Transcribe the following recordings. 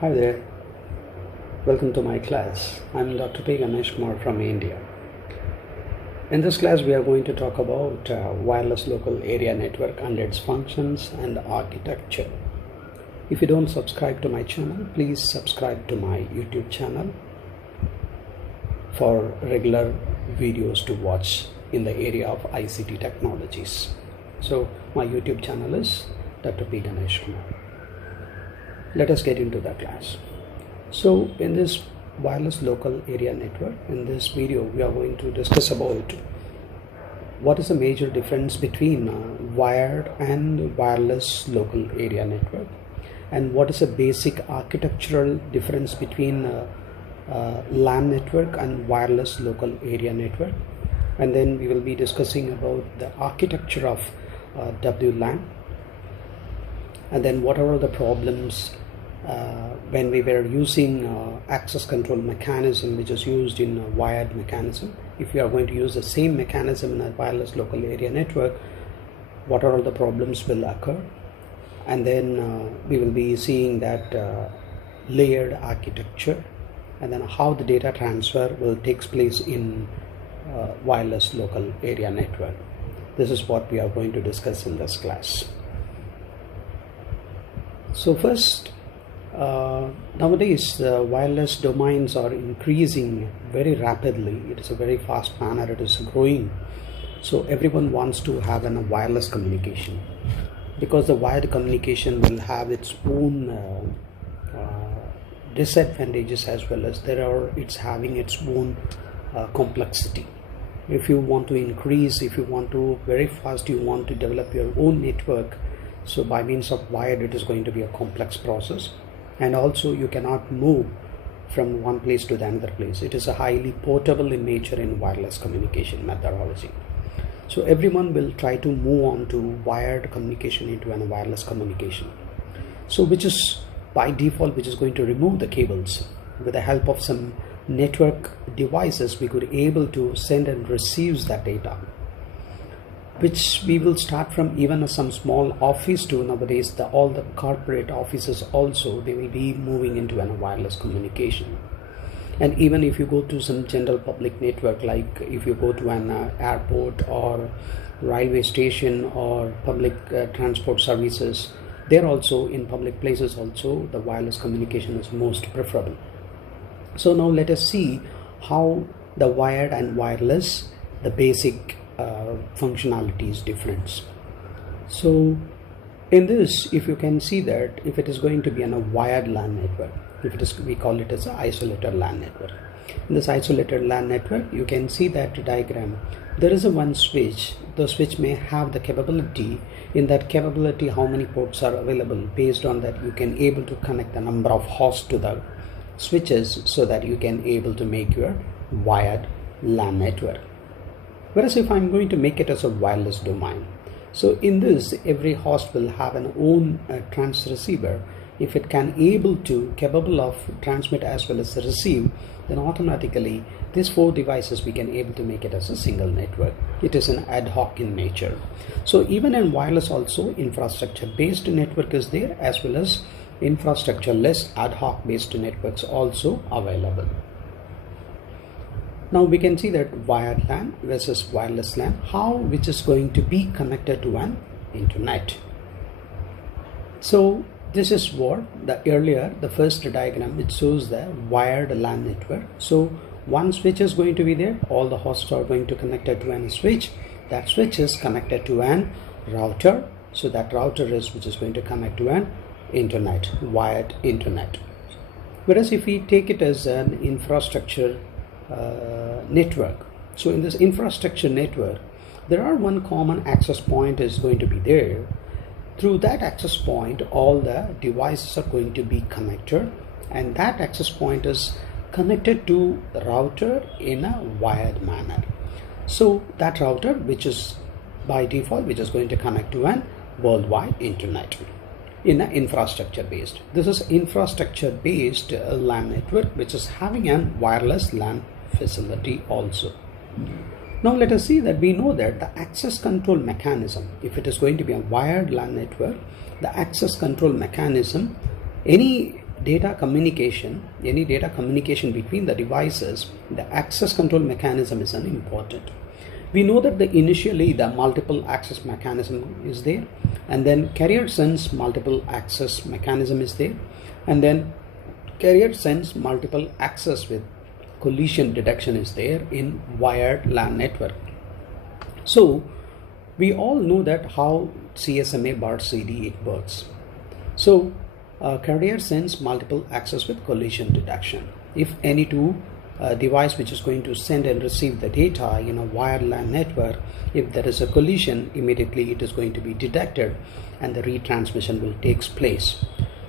Hi there, welcome to my class. I'm Dr.P.Ganesh from India. In this class we are going to talk about wireless local area network and its functions and architecture. If you don't subscribe to my channel, please subscribe to my YouTube channel for regular videos to watch in the area of ICT technologies. So my YouTube channel is Dr.P.Ganesh. Let us get into the class. So in this wireless local area network, in this video we are going to discuss about what is the major difference between wired and wireless local area network, and what is the basic architectural difference between LAN network and wireless local area network. And then we will be discussing about the architecture of WLAN, and then what are the problems when we were using access control mechanism which is used in a wired mechanism. If we are going to use the same mechanism in a wireless local area network, what are all the problems will occur. And then we will be seeing that layered architecture, and then how the data transfer will take place in wireless local area network. This is what we are going to discuss in this class. So first, nowadays the wireless domains are increasing very rapidly. It is a very fast manner, it is growing. So everyone wants to have a wireless communication, because the wired communication will have its own disadvantages as well as it's having its own complexity. If you want to increase, if you want to very fast, you want to develop your own network, so by means of wired it is going to be a complex process. And also you cannot move from one place to the another place. It is a highly portable in nature in wireless communication methodology. So everyone will try to move on to wired communication into a wireless communication. So which is by default, which is going to remove the cables. With the help of some network devices, we could able to send and receive that data, which we will start from even some small office to nowadays all the corporate offices also, they will be moving into a wireless communication. And even if you go to some general public network, like if you go to an airport or railway station or public transport services, there also in public places also the wireless communication is most preferable. So now let us see how the wired and wireless, the basic functionality is different. So in this, if you can see that if it is going to be on a wired LAN network, if it is, we call it as an isolated LAN network. In this isolated LAN network, you can see that diagram. There is a one switch. The switch may have the capability. In that capability, how many ports are available. Based on that, you can able to connect the number of hosts to the switches, so that you can able to make your wired LAN network. Whereas if I'm going to make it as a wireless domain, so in this every host will have an own trans receiver. If it can able to capable of transmit as well as receive, then automatically these four devices we can able to make it as a single network. It is an ad hoc in nature. So even in wireless also, infrastructure based network is there, as well as infrastructure less ad hoc based networks also available. Now we can see that wired LAN versus wireless LAN, how which is going to be connected to an internet. So this is what the first diagram, it shows the wired LAN network. So one switch is going to be there, all the hosts are going to connected to an switch. That switch is connected to an router, so that router is which is going to connect to an internet, wired internet. Whereas if we take it as an infrastructure network, so in this infrastructure network there are one common access point is going to be there. Through that access point all the devices are going to be connected, and that access point is connected to the router in a wired manner. So that router, which is by default which is going to connect to an worldwide internet in an infrastructure based. This is infrastructure based LAN network which is having a wireless LAN facility also. Now let us see that we know that the access control mechanism, if it is going to be a wired LAN network, the access control mechanism, any data communication, any data communication between the devices, the access control mechanism is an important. We know that initially the multiple access mechanism is there, and then carrier sense multiple access mechanism is there, and then carrier sense multiple access with collision detection is there in wired LAN network. So we all know that how CSMA bar CD it works. So carrier sense multiple access with collision detection. If any two device which is going to send and receive the data in a wired LAN network, if there is a collision, immediately it is going to be detected and the retransmission will take place.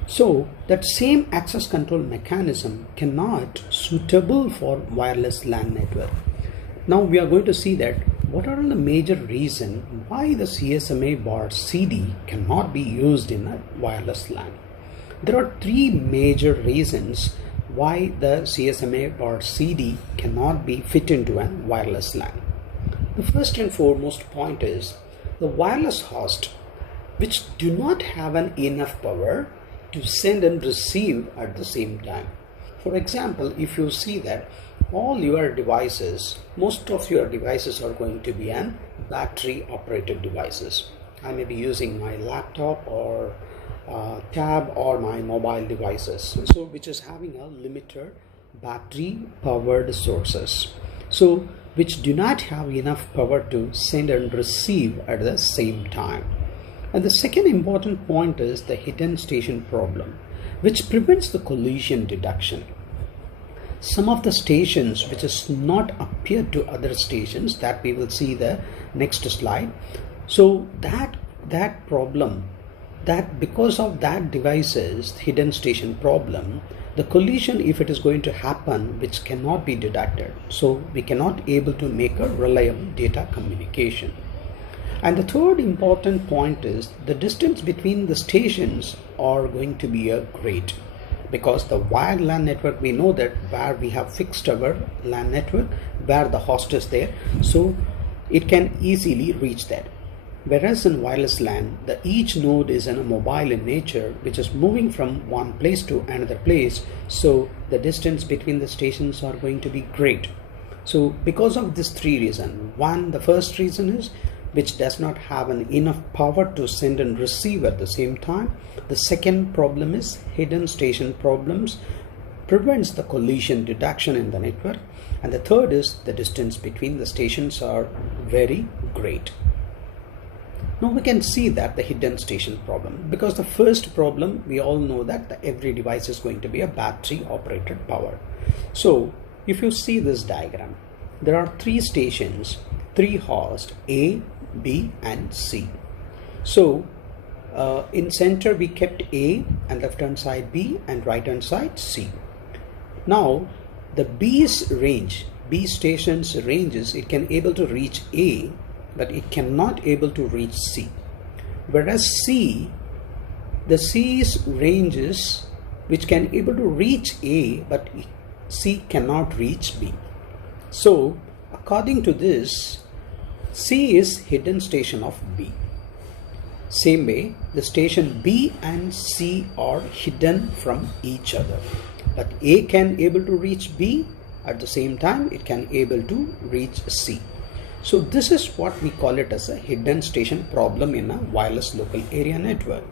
So that same access control mechanism cannot suitable for wireless LAN network. Now we are going to see that what are the major reasons why the CSMA bar CD cannot be used in a wireless LAN. There are three major reasons why the CSMA bar CD cannot be fit into a wireless LAN. The first and foremost point is the wireless host which do not have enough power to send and receive at the same time. For example, if you see that all your devices, most of your devices are going to be battery operated devices. I may be using my laptop or tab or my mobile devices, so which is having a limited battery powered sources, so which do not have enough power to send and receive at the same time. And the second important point is the hidden station problem, which prevents the collision detection. Some of the stations which is not appear to other stations, that we will see the next slide. So that problem, that because of that device's hidden station problem, the collision, if it is going to happen, which cannot be detected, so we cannot able to make a reliable data communication. And the third important point is the distance between the stations are going to be great, because the wired LAN network, we know that where we have fixed our LAN network, where the host is there, so it can easily reach that. Whereas in wireless LAN, each node is in a mobile in nature, which is moving from one place to another place, so the distance between the stations are going to be great. So because of these three reasons, the first reason is which does not have enough power to send and receive at the same time. The second problem is hidden station problems prevents the collision detection in the network, and the third is the distance between the stations are very great. Now we can see that the hidden station problem, because the first problem we all know that every device is going to be a battery operated power. So if you see this diagram, there are three stations, three hosts, A, B and C. So in center we kept A, and left hand side B, and right hand side C. Now the B's range, B station's ranges, it can able to reach A, but it cannot able to reach C. Whereas C, the C's ranges which can able to reach A, but C cannot reach B. So according to this, C is hidden station of B. Same way, the station B and C are hidden from each other, but A can able to reach B, at the same time it can able to reach C. So this is what we call it as a hidden station problem in a wireless local area network.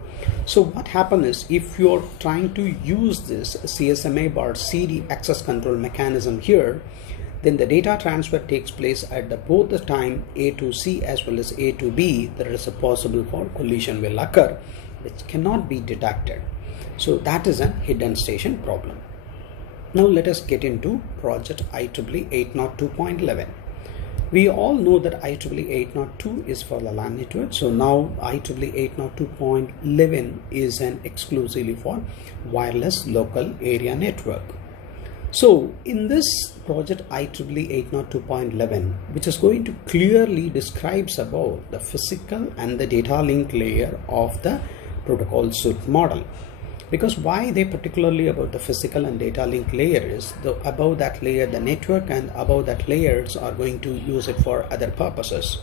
So what happens is, if you are trying to use this CSMA bar CD access control mechanism here, then the data transfer takes place at both the time A to C as well as A to B. There is a possible for collision will occur, which cannot be detected. So that is a hidden station problem. Now let us get into project IEEE 802.11. We all know that IEEE 802 is for the LAN network. So now IEEE 802.11 is an exclusively for wireless local area network. So in this project IEEE 802.11, which is going to clearly describes about the physical and the data link layer of the protocol suite model. Because why they particularly about the physical and data link layer is above that layer the network, and above that layers are going to use it for other purposes.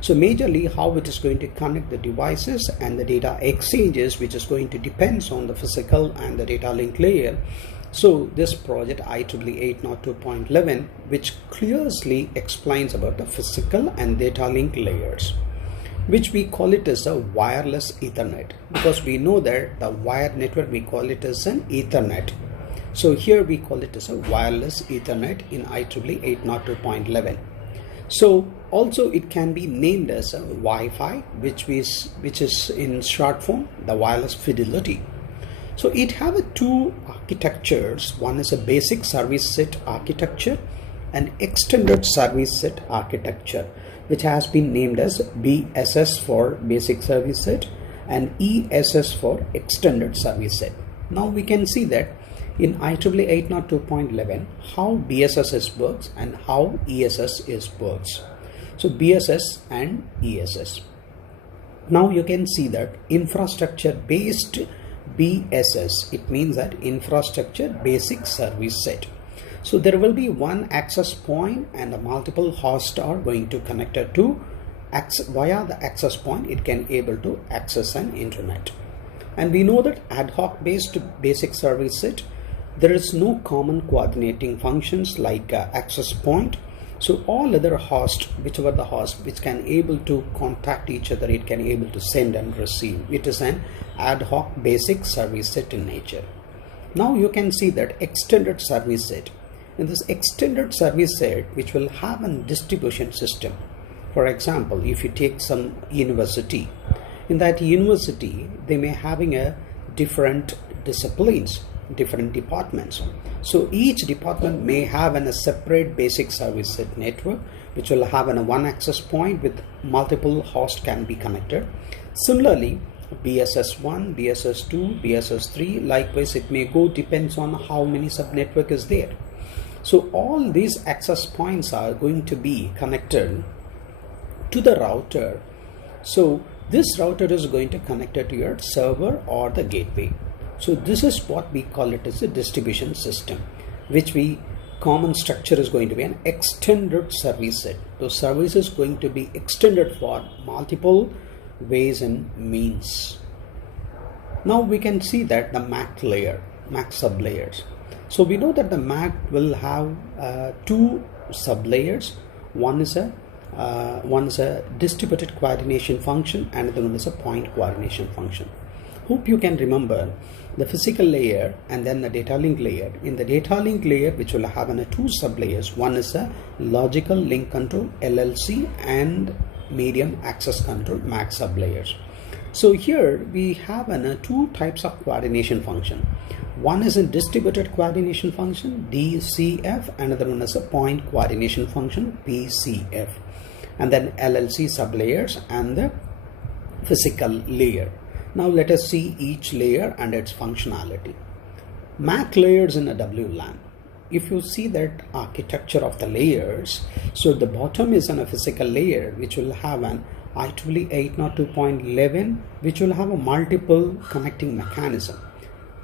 So majorly how it is going to connect the devices and the data exchanges, which is going to depends on the physical and the data link layer. So this project IEEE 802.11, which clearly explains about the physical and data link layers, which we call it as a wireless Ethernet, because we know that the wired network we call it as an Ethernet. So here we call it as a wireless Ethernet in IEEE 802.11. So also it can be named as a Wi-Fi, which is in short form the wireless fidelity. So it have two architectures. One is a basic service set architecture and extended service set architecture, which has been named as BSS for basic service set and ESS for extended service set. Now we can see that in IEEE 802.11 how BSS works and how ESS works. So BSS and ESS. Now you can see that infrastructure based BSS, it means that infrastructure basic service set. So there will be one access point and a multiple hosts are going to connect it to via the access point. It can able to access an internet. And we know that ad hoc based basic service set, there is no common coordinating functions like access point. So all other hosts, whichever the host which can able to contact each other, it can able to send and receive. It is an ad hoc basic service set in nature. Now you can see that extended service set. In this extended service set, which will have a distribution system. For example, if you take some university, in that university they may having a different disciplines, different departments. So each department may have a separate basic service set network, which will have a one access point with multiple hosts can be connected. Similarly, BSS1, BSS2, BSS3, likewise it may go, depends on how many subnetwork is there. So all these access points are going to be connected to the router. So this router is going to connect it to your server or the gateway. So this is what we call it as a distribution system, which we common structure is going to be an extended service set. So service is going to be extended for multiple ways and means. Now we can see that the MAC layer, MAC sublayers. So we know that the MAC will have two sublayers. One is a distributed coordination function and the other one is a point coordination function. Hope you can remember the physical layer and then the data link layer. In the data link layer, which will have two sublayers, one is a logical link control LLC and medium access control MAC sublayers. So here we have two types of coordination function. One is a distributed coordination function DCF, another one is a point coordination function PCF, and then LLC sublayers and the physical layer. Now let us see each layer and its functionality. MAC layers in a WLAN. If you see that architecture of the layers, so the bottom is on a physical layer which will have an IEEE 802.11, which will have a multiple connecting mechanism.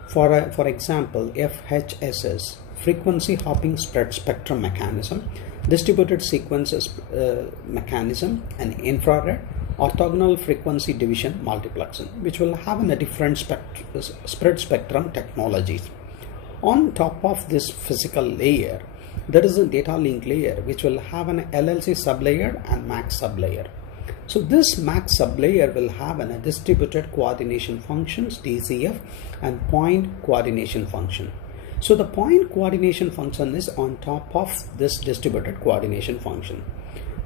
For example, FHSS, frequency hopping spread spectrum mechanism, distributed sequences mechanism, and infrared orthogonal frequency division multiplexing, which will have a different spread spectrum technologies. On top of this physical layer, there is a data link layer which will have an LLC sublayer and MAC sublayer. So this MAC sublayer will have a distributed coordination functions DCF and point coordination function. So the point coordination function is on top of this distributed coordination function.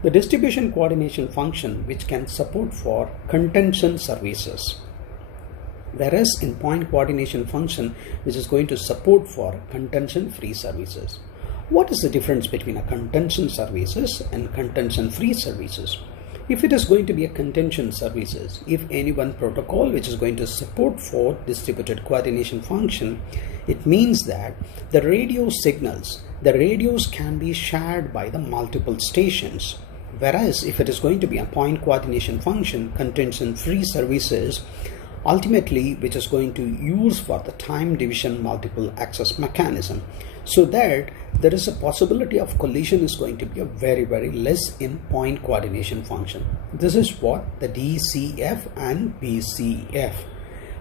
The distribution coordination function which can support for contention services, whereas in point coordination function which is going to support for contention free services. What is the difference between a contention services and contention free services? If it is going to be a contention services, if any one protocol which is going to support for distributed coordination function, it means that the radio signals, the radios can be shared by the multiple stations. Whereas if it is going to be a point coordination function, contention free services, ultimately which is going to use for the time division multiple access mechanism, so that there is a possibility of collision is going to be a very less in point coordination function. This is what the DCF and BCF,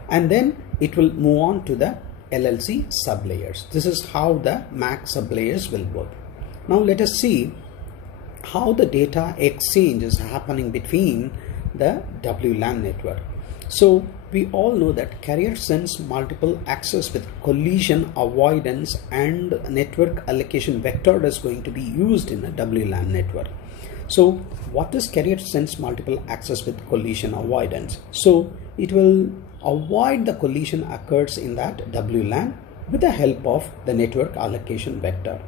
and then it will move on to the LLC sublayers. This is how the MAC sublayers will work. Now let us see how the data exchange is happening between the WLAN network. So we all know that carrier sends multiple access with collision avoidance and network allocation vector is going to be used in a WLAN network. So what is carrier sends multiple access with collision avoidance? So it will avoid the collision occurs in that WLAN with the help of the network allocation vector.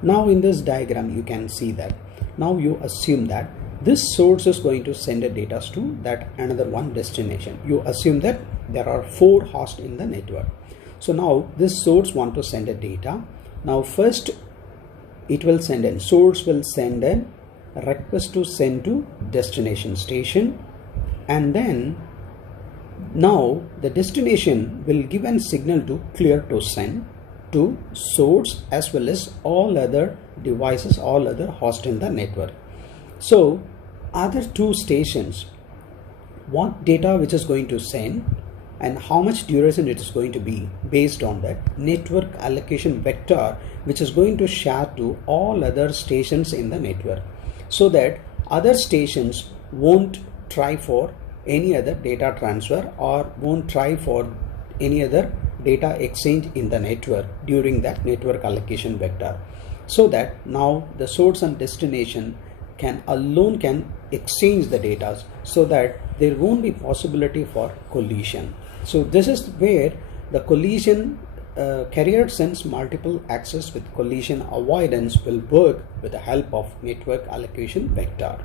Now in this diagram you can see that now you assume that this source is going to send a data to that another one destination. You assume that there are 4 hosts in the network. So now this source want to send a data. Now first it will send in, source will send a request to send to destination station, and then now the destination will give a signal to clear to send to source as well as all other devices, all other hosts in the network. So other 2 stations, what data which is going to send and how much duration it is going to be based on that network allocation vector, which is going to share to all other stations in the network, so that other stations won't try for any other data transfer or won't try for any other data exchange in the network during that network allocation vector, so that now the source and destination can exchange the data, so that there won't be possibility for collision. So this is where the collision carrier sends multiple access with collision avoidance will work with the help of network allocation vector.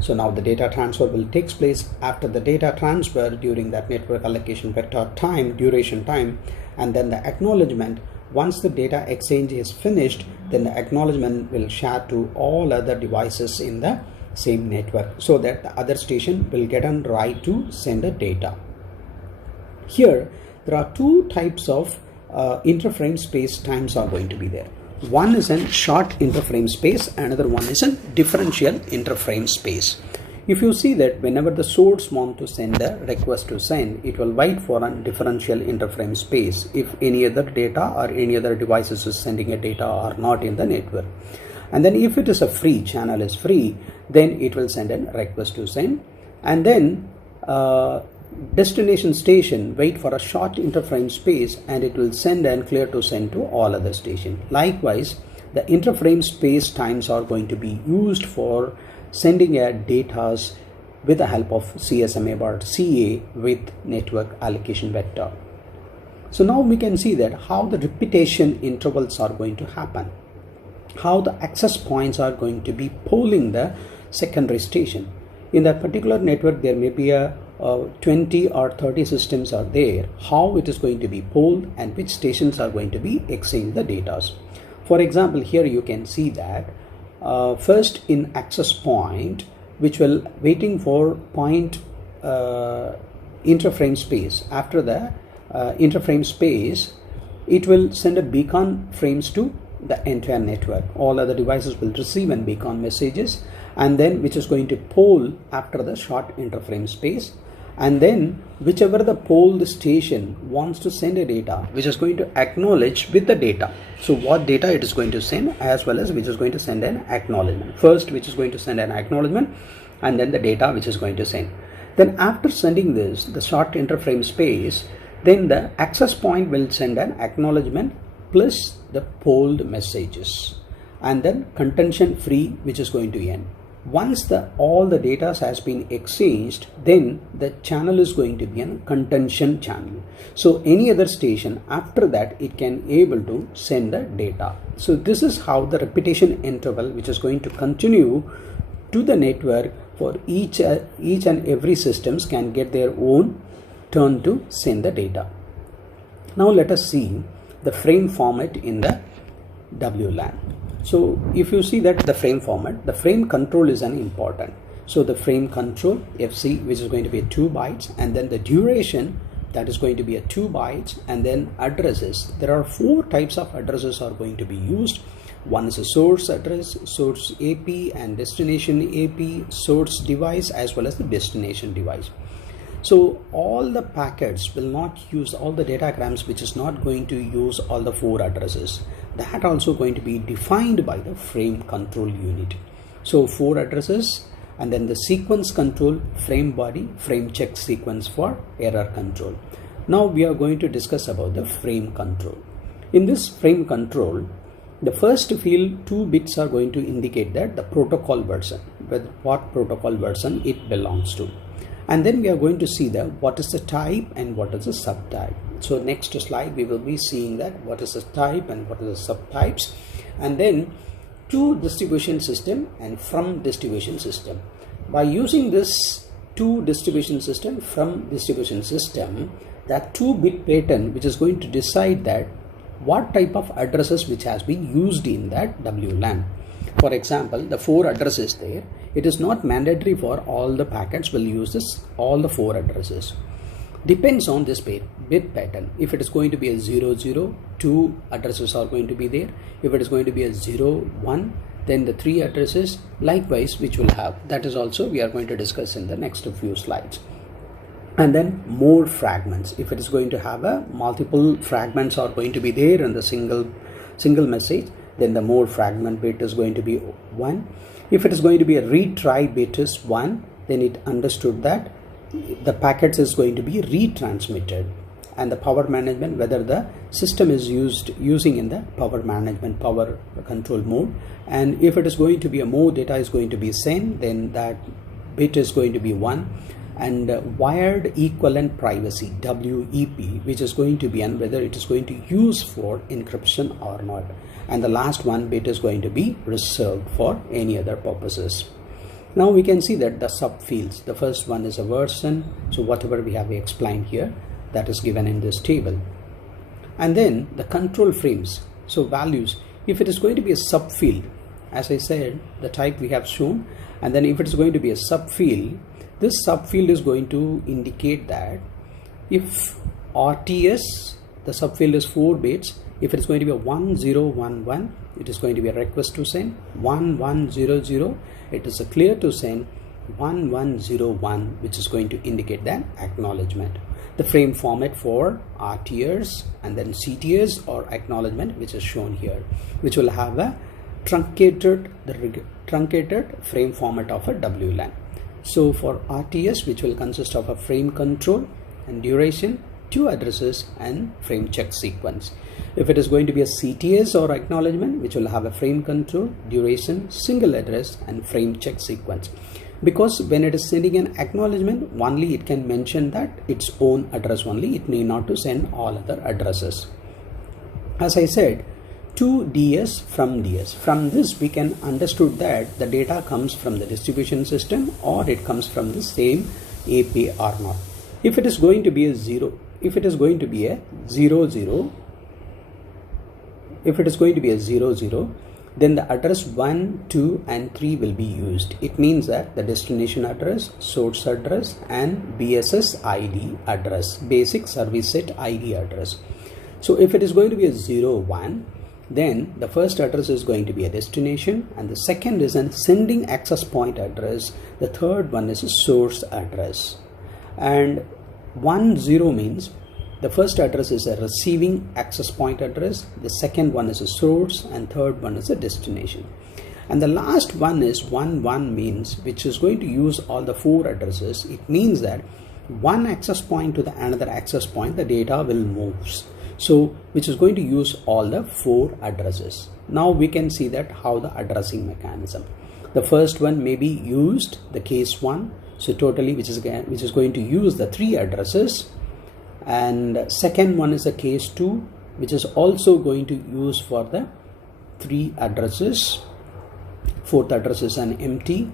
So now the data transfer will take place after the data transfer during that network allocation vector time, duration time, and then the acknowledgement. Once the data exchange is finished, then the acknowledgement will share to all other devices in the same network, so that the other station will get a right to send the data. Here there are 2 types of interframe space times are going to be there. One is a short interframe space, another one is a differential interframe space. If you see that whenever the source wants to send a request to send, it will wait for a differential interframe space if any other data or any other devices is sending a data or not in the network. And then if it is a free, channel is free, then it will send a request to send, and then destination station wait for a short interframe space and it will send and clear to send to all other stations. Likewise, the interframe space times are going to be used for sending a data with the help of CSMA or CA with network allocation vector. So now we can see that how the repetition intervals are going to happen, how the access points are going to be polling the secondary station. In that particular network there may be a 20 or 30 systems are there, how it is going to be polled and which stations are going to be exchange the data. For example, here you can see that first in access point, which will waiting for point interframe space. After the interframe space, it will send a beacon frames to the entire network. All other devices will receive and beacon messages, and then which is going to poll after the short interframe space, and then whichever the polled station wants to send a data, which is going to acknowledge with the data. So what data it is going to send, as well as which is going to send an acknowledgement. First which is going to send an acknowledgement, and then the data which is going to send. Then after sending this, the short interframe space, then the access point will send an acknowledgement plus the polled messages, and then contention free, which is going to end. Once all the data has been exchanged, then the channel is going to be a contention channel. So any other station after that, it can able to send the data. So this is how the repetition interval, which is going to continue to the network for each and every systems, can get their own turn to send the data. Now let us see the frame format in the WLAN. So if you see that the frame format, the frame control is an important. So the frame control FC, which is going to be 2 bytes, and then the duration, that is going to be 2 bytes, and then addresses. There are 4 types of addresses are going to be used. One is a source address, source AP and destination AP, source device as well as the destination device. So all the packets will not use all the datagrams, which is not going to use all the 4 addresses. That also going to be defined by the frame control unit. So 4 addresses, and then the sequence control, frame body, frame check sequence for error control. Now we are going to discuss about the frame control. In this frame control, the first field 2 bits are going to indicate that the protocol version, what protocol version it belongs to. And then we are going to see that what is the type and what is the subtype. So next slide we will be seeing that what is the type and what is the subtypes, and then to distribution system and from distribution system. By using this to distribution system, from distribution system, that 2-bit pattern which is going to decide that what type of addresses which has been used in that WLAN. For example, the 4 addresses there, it is not mandatory for all the packets will use this all the 4 addresses. Depends on this bit pattern. If it is going to be a 00, 2 addresses are going to be there. If it is going to be a 01, then the 3 addresses likewise which will have. That is also we are going to discuss in the next few slides. And then more fragments. If it is going to have a multiple fragments are going to be there in the single message, then the more fragment bit is going to be 1. If it is going to be a retry bit is 1, then it understood that the packets is going to be retransmitted. And the power management, whether the system is using in the power management, power control mode, and if it is going to be a more data is going to be sent, then that bit is going to be 1. And wired equivalent privacy, WEP, which is going to be, and whether it is going to use for encryption or not. And the last one bit is going to be reserved for any other purposes. Now we can see that the subfields, the first one is a version, so whatever we have explained here, that is given in this table. And then the control frames, so values, if it is going to be a subfield, as I said, the type we have shown, and then if it is going to be a subfield, this subfield is going to indicate that if RTS, the subfield is 4 bits, if it is going to be a 1011, it is going to be a request to send. 1100, it is a clear to send. 1101, which is going to indicate that acknowledgement. The frame format for RTS and then CTS or acknowledgement, which is shown here, which will have a truncated frame format of a WLAN. So for RTS, which will consist of a frame control and duration, 2 addresses and frame check sequence. If it is going to be a CTS or acknowledgement, which will have a frame control, duration, single address and frame check sequence. Because when it is sending an acknowledgement, only it can mention that its own address only, it need not to send all other addresses. As I said, to DS from DS. From this we can understood that the data comes from the distribution system or it comes from the same AP or not. If it is going to be a 0, if it is going to be a 00, if it is going to be a 00, then the address 1, 2 and 3 will be used. It means that the destination address, source address and BSS ID address, basic service set ID address. So if it is going to be a 01, then the first address is going to be a destination, and the second is a sending access point address, the third one is a source address. And 10 means the first address is a receiving access point address, the second one is a source, and third one is a destination. And the last one is 11 means, which is going to use all the 4 addresses. It means that one access point to the another access point, the data will move. So which is going to use all the 4 addresses. Now we can see that how the addressing mechanism. The first one may be used, the case 1, so totally which is going to use the 3 addresses, and second one is the case 2, which is also going to use for the 3 addresses. Fourth address is an empty.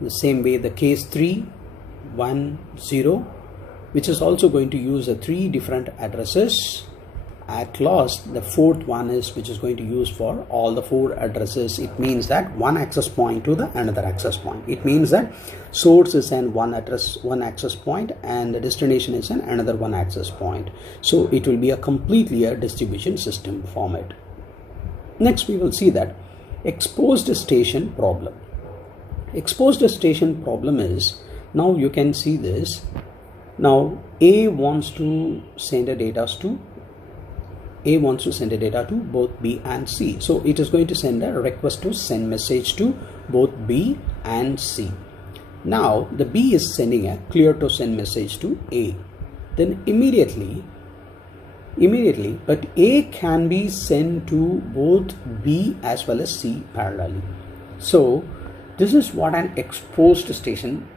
The same way the case 3, 1, 0, which is also going to use the 3 different addresses. at last the fourth one is which is going to use for all the four addresses. It means that one access point to the another access point. It means that source is in one address, one access point, and the destination is in another one access point. So it will be a completely a distribution system format. Next we will see that exposed station problem. Exposed station problem is, now you can see this. Now A wants to send a data to both B and C. So it is going to send a request to send message to both B and C. Now the B is sending a clear to send message to A. Then immediately, but A can be sent to both B as well as C parallelly. So this is what an exposed station.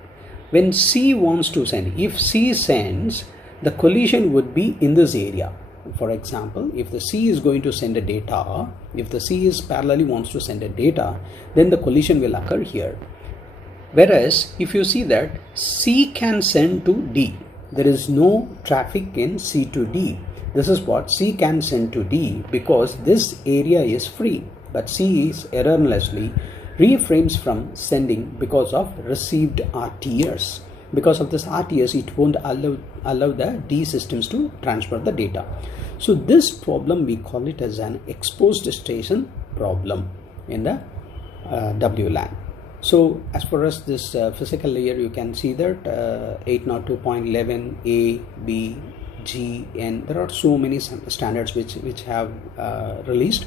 When C wants to send, if C sends, the collision would be in this area. For example, if the C is going to send a data, if the C is parallelly wants to send a data, then the collision will occur here. Whereas if you see that C can send to D, there is no traffic in C to D. This is what C can send to D because this area is free, but C is errorlessly refrains from sending because of received RTS. Because of this RTS, it won't allow the D systems to transfer the data. So this problem we call it as an exposed station problem in the Wlan. So as far as this physical layer, you can see that 802.11 A, B, G, N. There are so many standards which have released.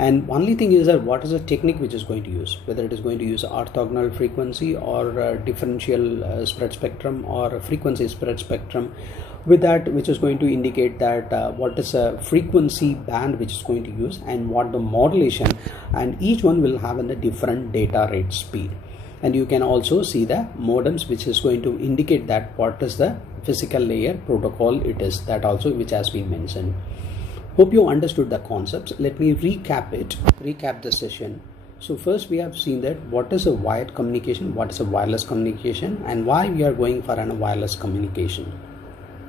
And only thing is that what is the technique which is going to use, whether it is going to use orthogonal frequency or differential spread spectrum or a frequency spread spectrum, with that which is going to indicate that what is a frequency band which is going to use and what the modulation, and each one will have a different data rate speed. And you can also see the modems which is going to indicate that what is the physical layer protocol it is, that also which has been mentioned. Hope you understood the concepts. Let me recap the session. So first we have seen that what is a wired communication, what is a wireless communication, and why we are going for a wireless communication.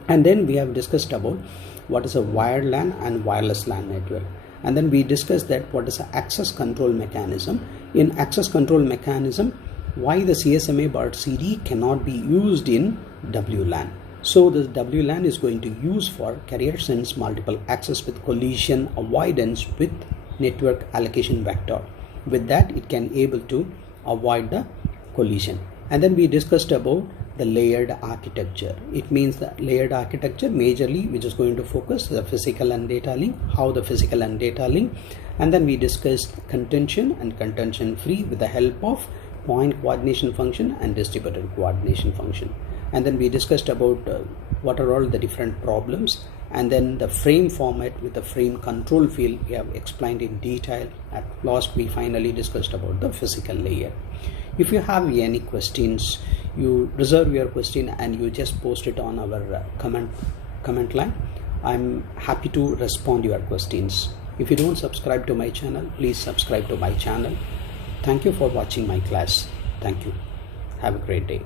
And then we have discussed about what is a wired LAN and wireless LAN network. And then we discussed that what is an access control mechanism. In access control mechanism, why the CSMA BART CD cannot be used in WLAN. So this WLAN is going to use for carrier sense multiple access with collision avoidance with network allocation vector. With that, it can able to avoid the collision. And then we discussed about the layered architecture. It means the layered architecture majorly which is going to focus the physical and data link, how the physical and data link. And then we discussed contention and contention free with the help of point coordination function and distributed coordination function. And then we discussed about what are all the different problems, and then the frame format with the frame control field we have explained in detail. At last we finally discussed about the physical layer. If you have any questions, you reserve your question and you just post it on our comment line. I'm happy to respond to your questions. If you don't subscribe to my channel, please subscribe to my channel. Thank you for watching my class. Thank you. Have a great day.